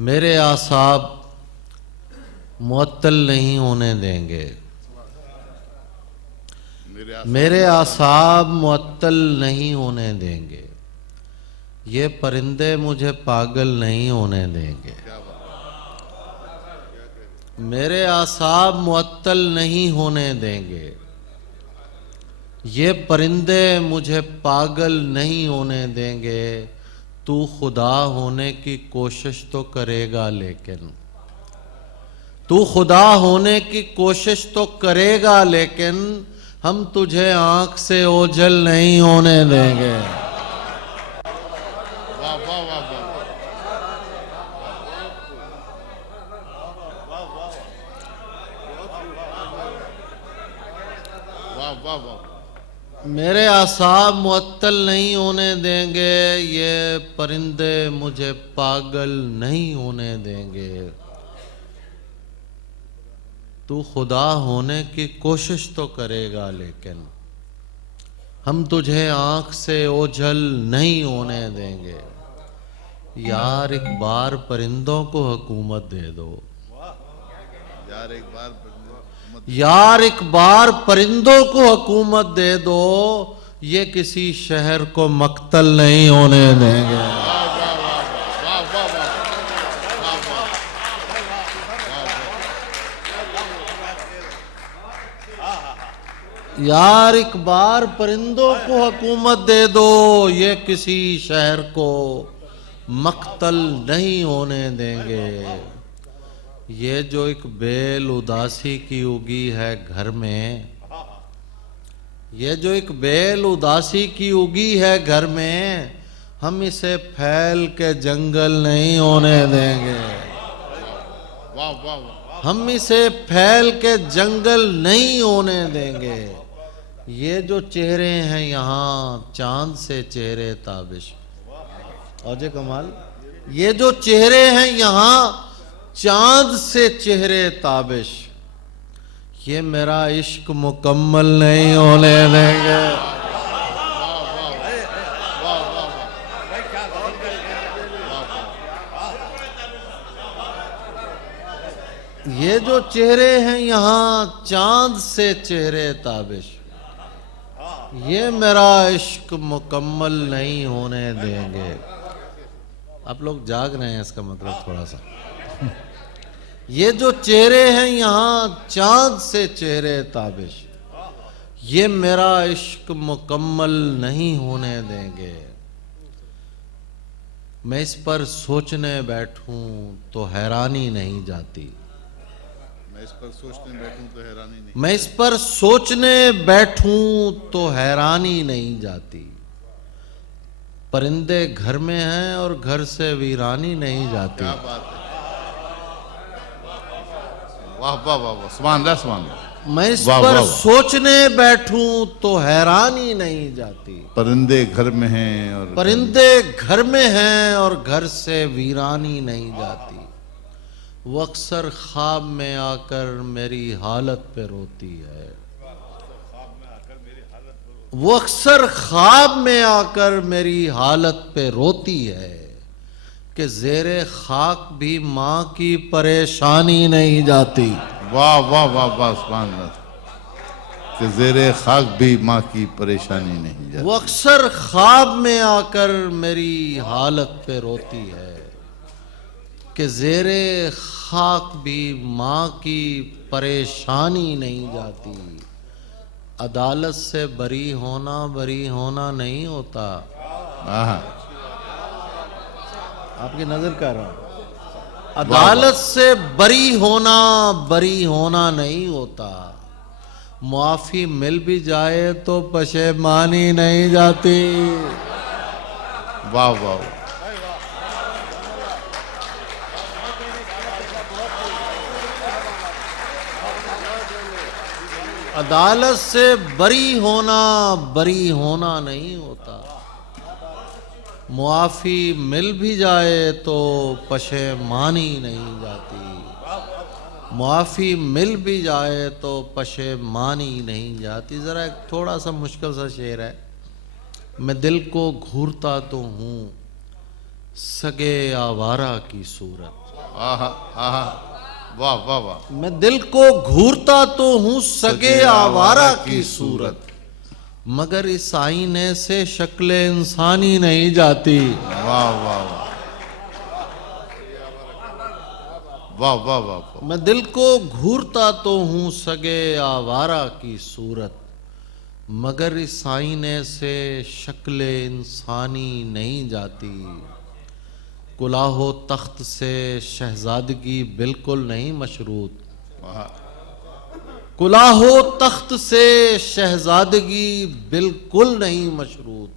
मेरे आसाब मुअत्तल नहीं होने देंगे। मेरे आसाब मुअत्तल नहीं होने देंगे। ये परिंदे मुझे पागल नहीं होने देंगे। मेरे आसाब मुअत्तल नहीं होने देंगे। ये परिंदे मुझे पागल नहीं होने देंगे। तू खुदा होने की कोशिश तो करेगा, लेकिन तू खुदा होने की कोशिश तो करेगा, लेकिन हम तुझे आंख से ओझल नहीं होने देंगे। वाह वाह वाह वाह वाह वाह। मेरे आसाब मुअत्तल नहीं होने देंगे। ये परिंदे मुझे पागल नहीं होने देंगे। तू खुदा होने की कोशिश तो करेगा, लेकिन हम तुझे आंख से ओझल नहीं होने देंगे। यार एक बार परिंदों को हुकूमत दे दो। यार एक बार यार एक बार परिंदों को हुकूमत दे दो। ये किसी शहर को मक्तल नहीं होने देंगे। वाह वाह वाह वाह वाह वाह यार एक बार परिंदों को हुकूमत दे दो। ये किसी शहर को मक्तल नहीं होने देंगे। ये जो एक बेल उदासी की उगी है घर में, ये जो एक बेल उदासी की उगी है घर में, हम इसे फैल के जंगल नहीं होने देंगे। वाह वाह वाह। हम इसे फैल के जंगल नहीं होने देंगे। ये जो चेहरे हैं यहाँ चांद से चेहरे ताबिश। औजे कमाल, ये जो चेहरे हैं यहाँ चांद से चेहरे ताबिश। ये मेरा इश्क मुकम्मल नहीं होने देंगे। ये जो चेहरे हैं यहाँ चांद से चेहरे ताबिश। ये मेरा इश्क मुकम्मल नहीं होने देंगे। आप लोग जाग रहे हैं, इसका मतलब थोड़ा सा। ये जो चेहरे हैं यहाँ चांद से चेहरे ताबिश। ये मेरा इश्क मुकम्मल नहीं होने देंगे। मैं इस पर सोचने बैठूं तो हैरानी नहीं जाती। मैं इस पर सोचने बैठूं तो हैरानी नहीं। मैं इस पर सोचने बैठूं तो हैरानी नहीं जाती। परिंदे घर में हैं और घर से वीरानी नहीं जाती। क्या बात है। वाह वाह वाह वाह। सुभान अल्लाह सुभान अल्लाह। मैं इस वाह, पर वाह, वाह। सोचने बैठूं तो हैरानी नहीं जाती। परिंदे घर में हैं और परिंदे घर में हैं और घर से वीरानी नहीं जाती। वो अक्सर ख्वाब में आकर मेरी हालत पे रोती है। वो अक्सर ख्वाब में आकर मेरी हालत पे रोती है कि ज़ेरे खाक भी माँ की परेशानी नहीं जाती। वाह वाह वाह वाह। सुभान अल्लाह। कि ज़ेरे खाक भी माँ की परेशानी नहीं जाती। वो अक्सर ख्वाब में आकर मेरी हालत पे रोती है कि ज़ेरे खाक भी माँ की परेशानी नहीं जाती। अदालत से बरी होना नहीं होता। हाँ। आपकी नजर कर रहा हूं। अदालत से बरी होना नहीं होता। मुआफी मिल भी जाए तो पशेमानी नहीं जाती। वाह वाह। अदालत से बरी होना नहीं होता। मुआफी मिल भी जाए तो पशेमानी नहीं जाती। मुआफी मिल भी जाए तो पशेमानी नहीं जाती। ज़रा एक थोड़ा सा मुश्किल सा शेर है। मैं दिल को घूरता तो हूँ सगे आवारा की सूरत। आहा आहा, वाह वाह वाह। मैं दिल को घूरता तो हूं सगे आवारा की सूरत, मगर इस आईने से शक्ल इंसानी नहीं जाती। वाह वाह वाह वाह वाह वाह। मैं दिल को घूरता तो हूं सगे आवारा की सूरत, मगर इस आईने से शक्ल इंसानी नहीं जाती। कुलाहो तख्त से शहजादगी बिल्कुल नहीं मशरूत। कुलाहो तख्त से शहजादगी बिल्कुल नहीं मशरूत,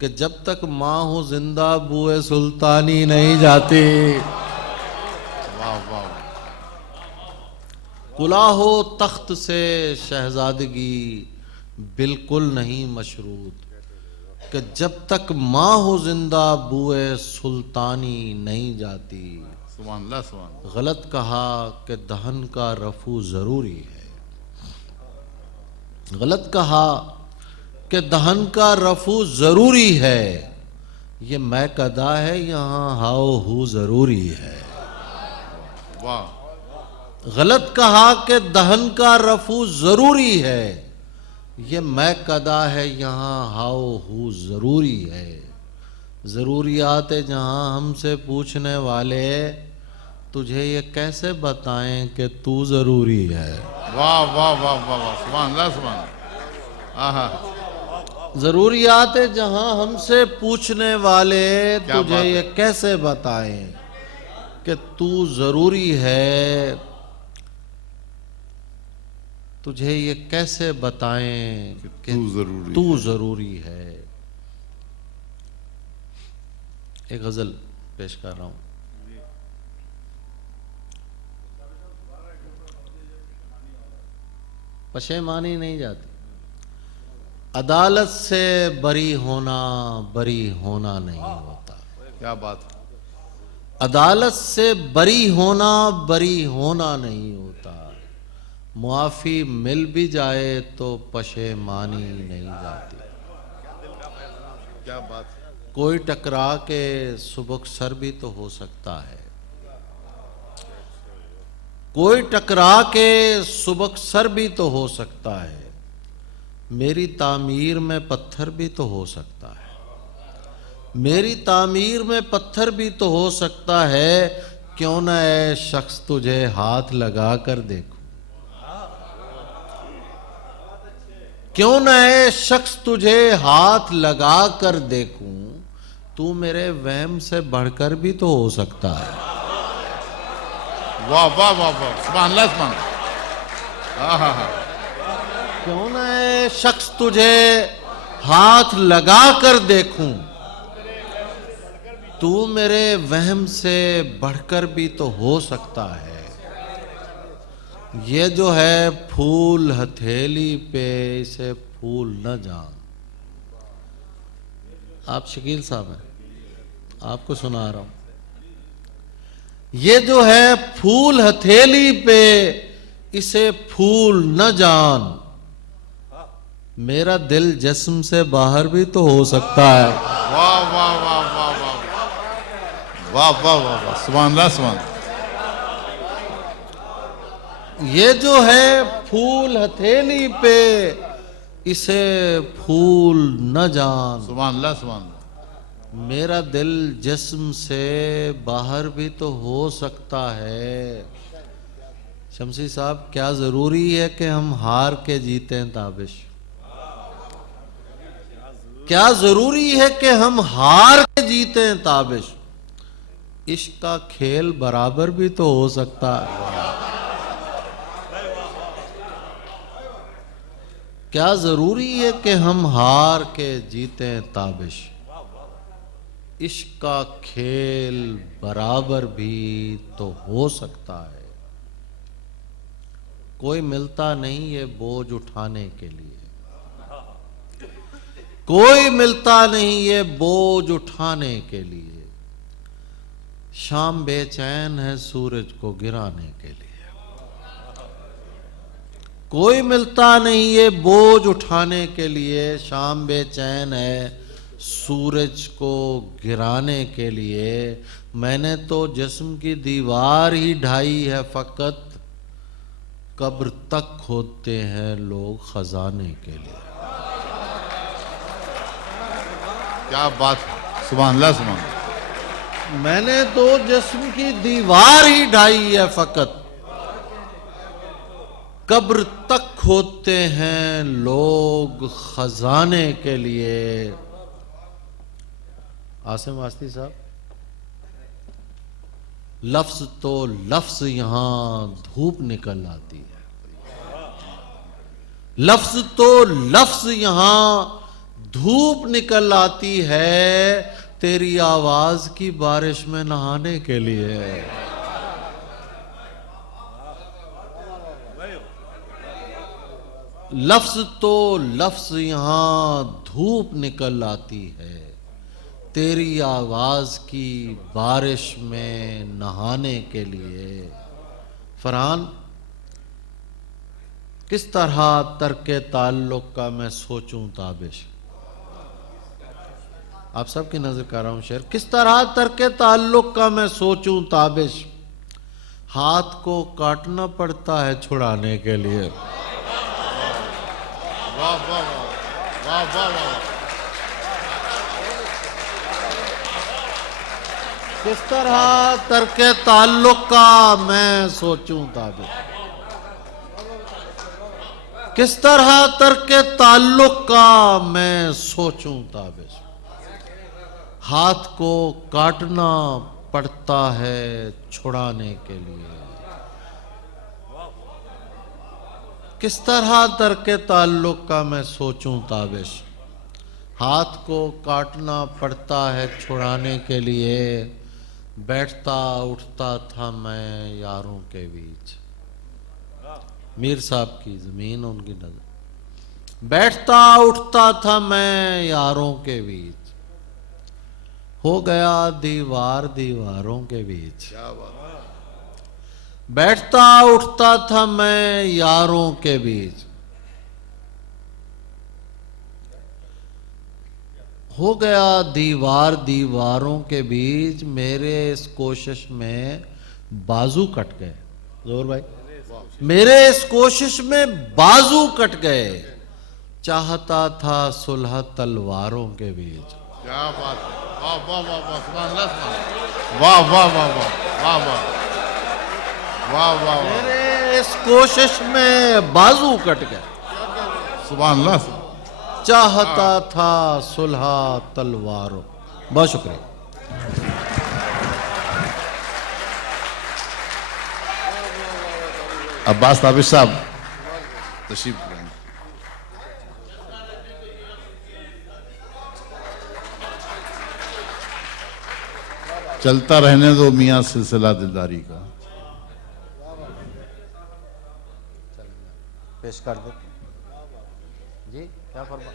कि जब तक माँ हो जिंदा बुए सुल्तानी नहीं जाती। वाह वाह। कुलाहो तख्त से शहजादगी बिल्कुल नहीं मशरूत, कि जब तक माँ हो जिंदा बुए सुल्तानी नहीं जाती। सुभान अल्लाह सुभान अल्लाह। गलत कहा कि दहन का रफू जरूरी है। गलत कहा कि दहन का रफू जरूरी है। ये मैं कदा है, यहाँ हाओ हू जरूरी है। वाह। गलत कहा कि दहन का रफू जरूरी है। ये मैं कदा है, यहाँ हाओ हू जरूरी है। जरूरियात जहाँ हमसे पूछने वाले तुझे ये कैसे बताएं कि तू जरूरी है। वाह वाह वाह वाह वाह। सुभान अल्लाह सुभान अल्लाह। आहा। जरूरियात जहाँ हमसे पूछने वाले क्या तुझे बात है। ये कैसे बताएं कि तू जरूरी है। तुझे ये कैसे बताएं कि तू जरूरी है। एक गजल पेश कर रहा हूं। पशेमानी नहीं जाती। अदालत से बरी होना नहीं होता। क्या बात। अदालत से बरी होना नहीं होता। मुआफी मिल भी जाए तो पशेमानी नहीं जाती। क्या बात। कोई टकरा के सुबक सर भी तो हो सकता है। कोई टकरा के सुबक सर भी तो हो सकता है। मेरी तामीर में पत्थर भी तो हो सकता है। मेरी तामीर में पत्थर भी तो हो सकता है। क्यों न ऐ शख्स तुझे हाथ लगा कर देखूं। क्यों न ऐ शख्स तुझे हाथ लगा कर देखूं। तू मेरे वहम से बढ़कर भी तो हो सकता है। वाह वाह वाह वाह। सुभान अल्लाह सुभान अल्लाह। आहा हा। क्यों न ऐ शख्स तुझे हाथ लगा कर देखूं। तू मेरे वहम से बढ़कर भी तो हो सकता है। ये जो है फूल हथेली पे, इसे फूल न जान। आप शकील साहब हैं, आपको सुना रहा हूं। ये जो है फूल हथेली पे, इसे फूल न जान। मेरा दिल जिस्म से बाहर भी तो हो सकता है। वाह वाह वाह वाह वाह वाह वाह वाह वाह। सुभान अल्लाह सुभान अल्लाह। ये जो है फूल हथेली पे, इसे फूल न जान। सुभान अल्लाह सुभान अल्लाह। मेरा दिल जिस्म से बाहर भी तो हो सकता है। शमसी साहब, क्या जरूरी है कि हम हार के जीतें ताबिश। क्या जरूरी है कि हम हार के जीतें ताबिश। इश्क का खेल बराबर भी तो हो सकता है। क्या जरूरी है कि हम हार के जीतें ताबिश। इश्क का खेल बराबर भी तो हो सकता है। कोई मिलता नहीं ये बोझ उठाने के लिए। कोई मिलता नहीं ये बोझ उठाने के लिए। शाम बेचैन है सूरज को गिराने के लिए। कोई मिलता नहीं ये बोझ उठाने के लिए। शाम बेचैन है सूरज को गिराने के लिए मैंने तो जिस्म की दीवार ही ढाई है फकत, कब्र तक खोदते हैं लोग खजाने के लिए। क्या बात, सुभान अल्लाह, सुभान अल्लाह। मैंने तो जिस्म की दीवार ही ढाई है फकत, कब्र तक खोदते हैं लोग खजाने के लिए। आसिम वास्ती साहब, लफ्ज तो लफ्ज यहां धूप निकल आती है, लफ्ज तो लफ्ज यहां धूप निकल आती है, तेरी आवाज की बारिश में नहाने के लिए। लफ्ज तो लफ्ज यहां धूप निकल आती है, तेरी आवाज की बारिश में नहाने के लिए। फरहान, किस तरह तर्के ताल्लुक का मैं सोचूं ताबिश। आप सबकी नजर कर रहा हूं शेर। किस तरह तर्के ताल्लुक का मैं सोचूं ताबिश, हाथ को काटना पड़ता है छुड़ाने के लिए। वाह वाह वाह वाह वाह। किस तरह तर्के ताल्लुक का मैं सोचूं ताबिश, किस तरह तर्के ताल्लुक का मैं सोचूं ताबिश, हाथ को काटना पड़ता है छुड़ाने के लिए। किस तरह तर्के ताल्लुक का मैं सोचूं ताबिश, हाथ को काटना पड़ता है छुड़ाने के लिए। बैठता उठता था मैं यारों के बीच, मीर साहब की जमीन उनकी नजर। बैठता उठता था मैं यारों के बीच, हो गया दीवार दीवारों के बीच। क्या बात। बैठता उठता था मैं यारों के बीच, हो गया दीवार दीवारों के बीच। मेरे इस कोशिश में बाजू कट गए। जोर भाई, मेरे इस कोशिश में बाजू कट गए, चाहता था सुलह तलवारों के बीच। क्या बात है, वाह वाह वाह वाह, सुभान अल्लाह, सुभान अल्लाह। वाह वाह वाह वाह वाह वाह वाह वाह। मेरे इस कोशिश में बाजू कट गए, सुभान अल्लाह। चाहता था सुलह तलवारों। बहुत शुक्रिया। अब्बास ताबिश साहब तशरीफ लाएं। चलता रहने दो मियां सिलसिला दिलदारी का। पेश कर दो जी, क्या फरमा।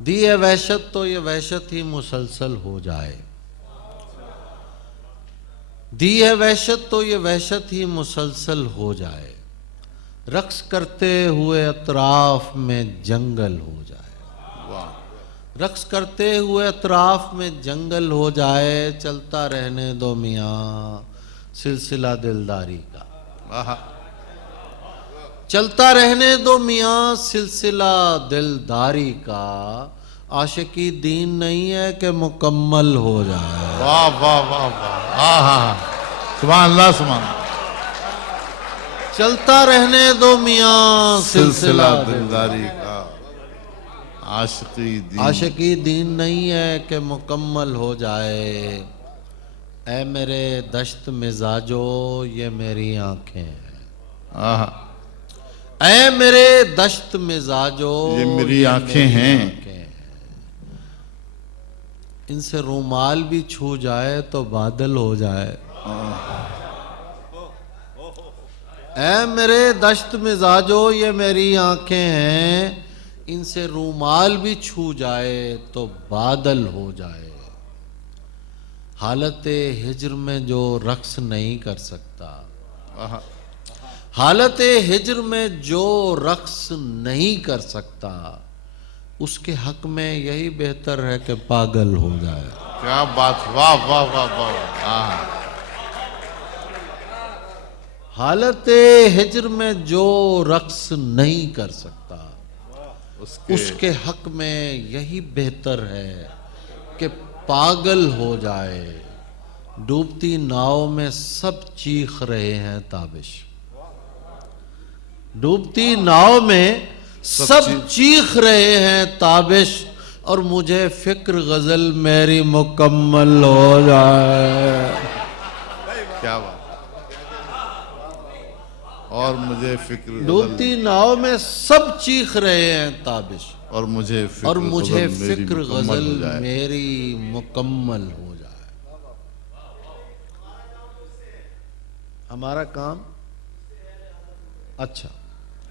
दी है वहशत तो ये वहशत ही मुसलसल हो जाए, दी है वहशत तो ये वहशत ही मुसलसल हो जाए, रक्स करते हुए अतराफ में जंगल हो जाए। वाह। रक्स करते हुए अतराफ में जंगल हो जाए, चलता रहने दो मियाँ सिलसिला दिलदारी का। वाह। चलता रहने दो मियाँ सिलसिला दिलदारी का, आशिकी दीन नहीं है कि मुकम्मल हो जाए। वाह वाह वाह वाह। हाँ, सुभान अल्लाह, सुभान। चलता रहने दो मियाँ सिलसिला दिलदारी का, आशिकी दीन नहीं है कि मुकम्मल हो जाए। ऐ मेरे दश्त मिजाजो ये मेरी आंखें हैं, ऐ मेरे दश्त मिजाजो ये मेरी आंखें हैं। इनसे रूमाल भी छू जाए तो बादल हो जाए। ऐ मेरे दश्त मिजाजो ये मेरी आंखें हैं, इनसे रूमाल भी छू जाए तो बादल हो जाए। हालत हिज्र में जो रक्स नहीं कर सकता, हालत हिज्र में जो रक्स नहीं कर सकता, उसके हक में यही बेहतर है कि पागल हो जाए। क्या बात, वाह वाह वाह वाह। हाँ, हालत हिज्र में जो रक्स नहीं कर सकता उसके हक में यही बेहतर है कि पागल हो जाए। डूबती नाव में सब चीख रहे हैं ताबिश, डूबती नाव में सब चीख रहे हैं ताबिश, और मुझे फिक्र गजल मेरी मुकम्मल हो जाए। क्या बात। और मुझे फिक्र, डूबती नाव में सब चीख रहे हैं ताबिश, और मुझे फिक्र गजल मेरी मुकम्मल हो जाए। हमारा काम अच्छा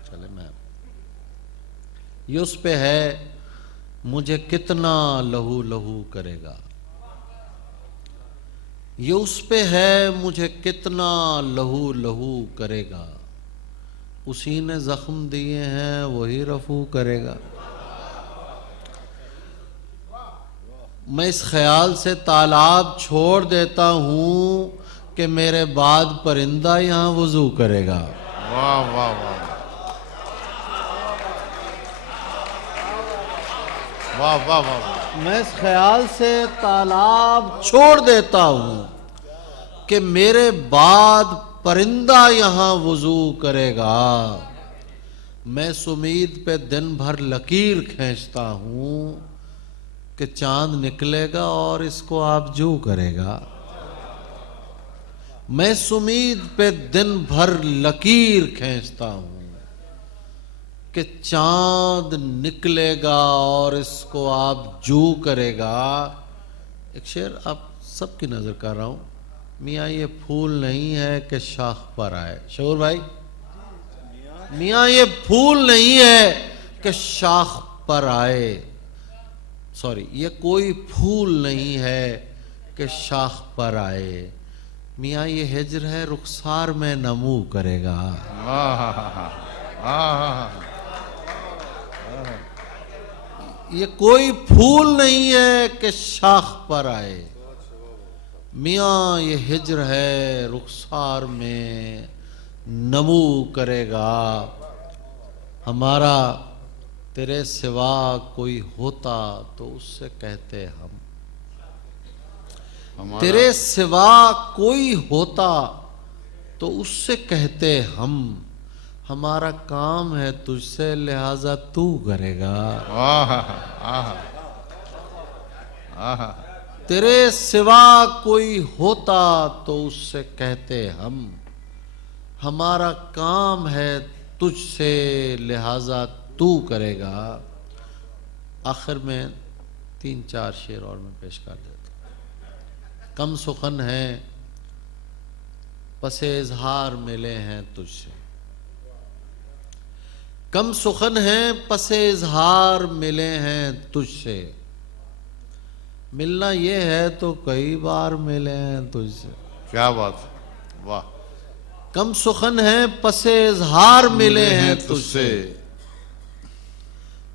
चले, मैं ये उस पे है मुझे कितना लहू लहू करेगा, ये उस पे है मुझे कितना लहू लहू करेगा, उसी ने जख्म दिए हैं वही रफू करेगा। मैं इस ख्याल से तालाब छोड़ देता हूं कि मेरे बाद परिंदा यहां वुजू करेगा। वाह वाह वाह वाह वाह वाह। मैं इस ख्याल से तालाब छोड़ देता हूं कि मेरे बाद परिंदा यहां वुजू करेगा। मैं इस उम्मीद पे दिन भर लकीर खींचता हूं कि चांद निकलेगा और इसको आप जू करेगा। मैं इस उम्मीद पे दिन भर लकीर खींचता हूं कि चांद निकलेगा और इसको आप जू करेगा। एक शेर आप सबकी नजर कर रहा हूं, मियाँ ये फूल नहीं है कि शाख पर आए। शोर भाई, मियाँ ये फूल नहीं है कि शाख पर आए, सॉरी ये कोई फूल नहीं है कि शाख पर आए। मियाँ ये हिज्र है रुखसार में नमू करेगा। ये कोई फूल नहीं है कि शाख पर आए। मियाँ ये हिज्र है रुखसार में नमू करेगा। हमारा तेरे सिवा कोई होता तो उससे कहते हम, तेरे सिवा कोई होता तो उससे कहते हम, हमारा काम है तुझसे लिहाजा तू करेगा। तेरे सिवा कोई होता तो उससे कहते हम, हमारा काम है तुझसे लिहाजा तू करेगा। आखिर में 3-4 शेर और मैं पेश कर देता हूं। कम सुखन है पसे इजहार मिले हैं तुझसे, कम सुखन है पसे इजहार मिले हैं तुझसे, मिलना ये है तो कई बार मिले हैं तुझसे। क्या बात, वाह। कम सुखन है पसे इजहार मिले हैं तुझसे,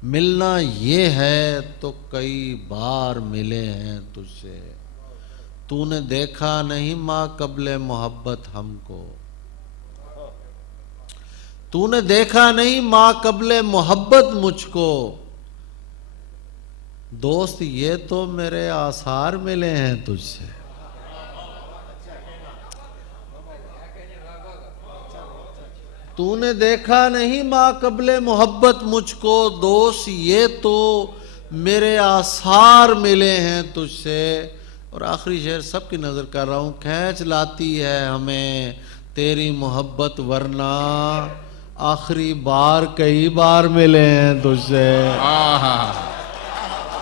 मिलना ये है तो कई बार मिले हैं तुझसे। तूने देखा नहीं माँ कबले मोहब्बत हमको, तूने देखा नहीं माँ कबले मोहब्बत मुझको, दोस्त ये तो मेरे आसार मिले हैं तुझसे। तूने देखा नहीं माँ कबले मोहब्बत मुझको, दोस्त ये तो मेरे आसार मिले हैं तुझसे। और आखिरी शेर सबकी नजर कर रहा हूं, खींच लाती है हमें तेरी मोहब्बत वरना आखिरी बार कई बार मिले हैं तुझसे।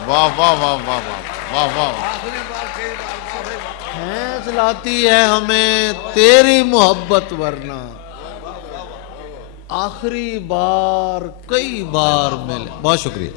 वाह वाह वाह वाह वाह वाह। खींच लाती है हमें तेरी मोहब्बत वरना आखिरी बार कई बार मिले। बहुत शुक्रिया।